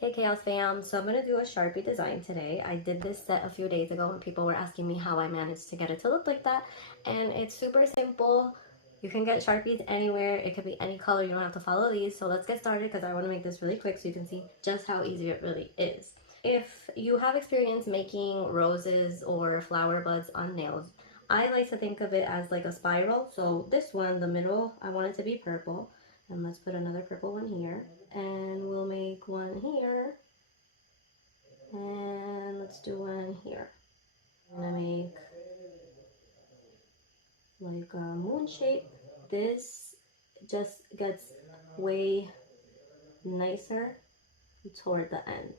Hey Chaos fam, so I'm going to do a Sharpie design today. I did this set a few days ago and people were asking me how I managed to get it to look like that. And it's super simple. You can get Sharpies anywhere. It could be any color. You don't have to follow these. So let's get started because I want to make this really quick so you can see just how easy it really is. If you have experience making roses or flower buds on nails, I like to think of it as like a spiral. So this one, the middle, I want it to be purple. And let's put another purple one here. And we'll make one here. And let's do one here. I'm gonna make like a moon shape. This just gets way nicer toward the end.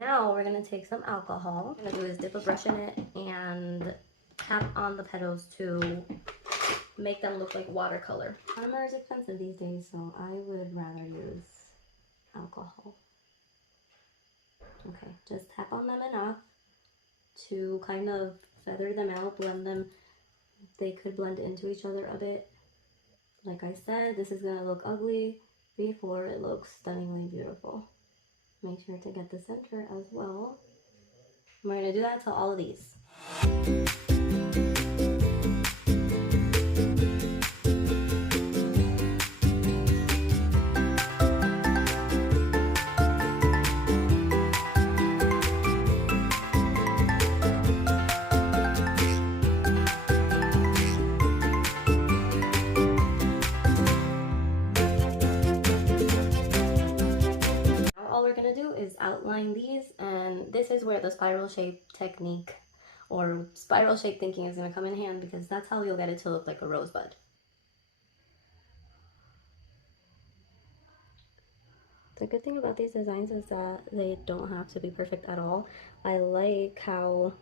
Now we're gonna take some alcohol. What I'm gonna do is dip a brush in it and tap on the petals to make them look like watercolor. Primer is expensive these days, so I would rather use alcohol. Okay, just tap on them enough to kind of feather them out, blend them. They could blend into each other a bit. Like I said, this is gonna look ugly before it looks stunningly beautiful. Make sure to get the center as well. We're gonna do that to all of these. All we're gonna do is outline these, and this is where the spiral shape technique or spiral shape thinking is gonna come in hand, because that's how you'll get it to look like a rosebud. The good thing about these designs is that they don't have to be perfect at all. I like how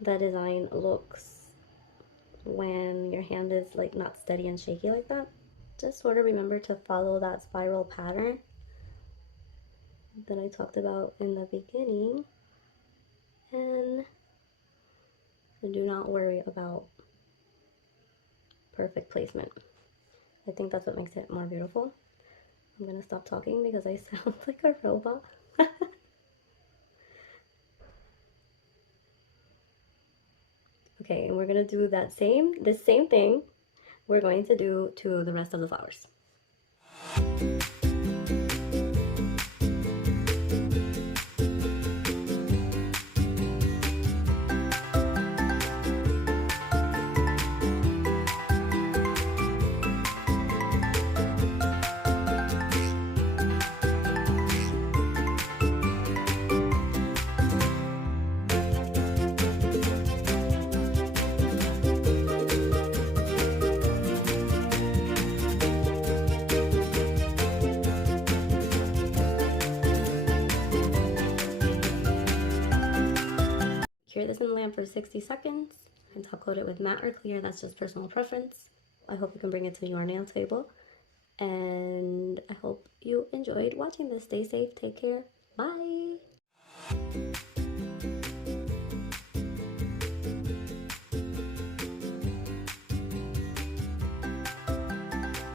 the design looks when your hand is like not steady and shaky like that. Just sort of remember to follow that spiral pattern that I talked about in the beginning, and do not worry about perfect placement. I think that's what makes it more beautiful. I'm gonna stop talking because I sound like a robot. Okay, and we're gonna do this same thing we're going to do to the rest of the flowers. Cure this in the lamp for 60 seconds and top coat it with matte or clear. That's just personal preference. I hope you can bring it to your nail table. And I hope you enjoyed watching this. Stay safe. Take care. Bye.